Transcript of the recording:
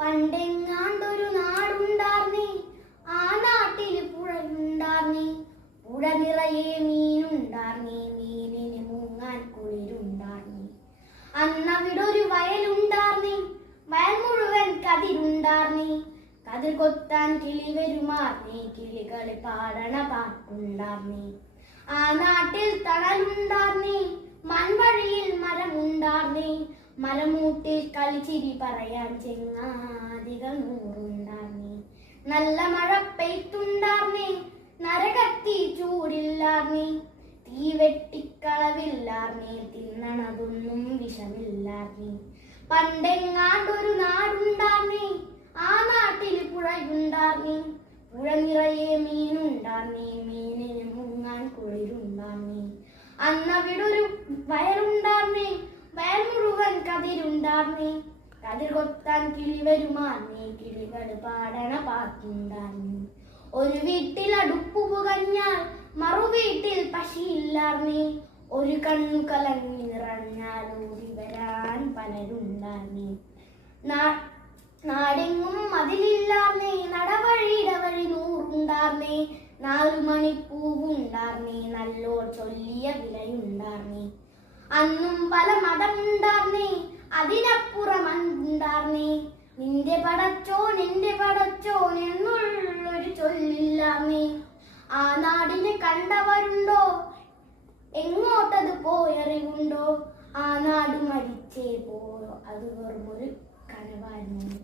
പണ്ടെങ്ങാണ്ടൊരു നാടുണ്ടാർന്നേ. ആ നാട്ടിൽ പുഴയുണ്ടാർന്നേ പുഴ നിറയെ മീനുണ്ടാർന്നേ. മീനിന് മുങ്ങാൻ കുളിരുണ്ടാർന്നേ. അന്നവിടൊരു വയലുണ്ടാർന്നേ. വയൽ മുഴുവൻ കതിരുണ്ടാർന്നേ. കതിർ കൊത്താൻ കിളി വരുമാർന്നേ. കിളികൾ പാടണ പാട്ടുണ്ടാർന്നേ. ആ നാട്ടിൽ തണലുണ്ടാർന്നേ. മൺവഴിയിൽ മരമുണ്ടാർന്നേ. മരമൂട്ടിൽ കളിച്ചിരി പറയാൻ ചെങ്ങാതികൾ നൂറുണ്ടാർന്നേ. നല്ല മഴ പെയ്ത്തുണ്ടാർന്നേ നരകത്തി ചൂടില്ലാർന്നേ. തീ വെട്ടിക്കളവില്ലാർന്നേ തിന്നണതൊന്നും വിഷമില്ലാർന്നേ. പണ്ടെങ്ങാണ്ടൊരു നാടുണ്ടാർന്നേ ആ നാട്ടിൽ പുഴയുണ്ടാർന്നേ. പുഴ നിറയെ മീനുണ്ടാർന്നേ മീനിന് മുങ്ങാൻ കുളിരുണ്ടാർന്നേ. അന്നവിടൊരു വയലുണ്ടാർന്നേ വയൽ മുഴുവൻ കതിരുണ്ടാർന്നേ കതിർ കൊത്താൻ കിളി വരുമാർന്നേ കിളികൾ പാടണ പാട്ടുണ്ടാർന്നേ ഒരു വീട്ടിൽ അടുപ്പു പുകഞ്ഞാൽ മറു വീട്ടിൽ പശിയില്ലാർന്നേ. ഒരു കണ്ണു കലങ്ങി നിറഞ്ഞാൽ ഓടി വരാൻ പലരുണ്ടാർന്നേ. നാടെങ്ങും മതിലില്ലാർന്നേ നടവഴി ഇടവഴി നൂറുണ്ടാർന്നേ. നാലു മണിപ്പൂവുണ്ടാർന്നേ നല്ലോർ ചൊല്ലിയ വിലയുണ്ടാർന്നേ. അന്നും പല മതമുണ്ടാർന്നേ അതിനപ്പുറം ഉണ്ടാർന്നേ നിന്റെ പടച്ചോൻ എന്റെ പടച്ചോൻ എന്നുള്ളൊരു ചൊല്ലില്ലാർന്നേ. ആ നാടിനെ കണ്ടവരുണ്ടോ? എങ്ങോട്ടത് പോയറിവുണ്ടോ? ആ നാട് മരിച്ചേ പോയോ? അത് വെറുമൊരു കനവായിരുന്നു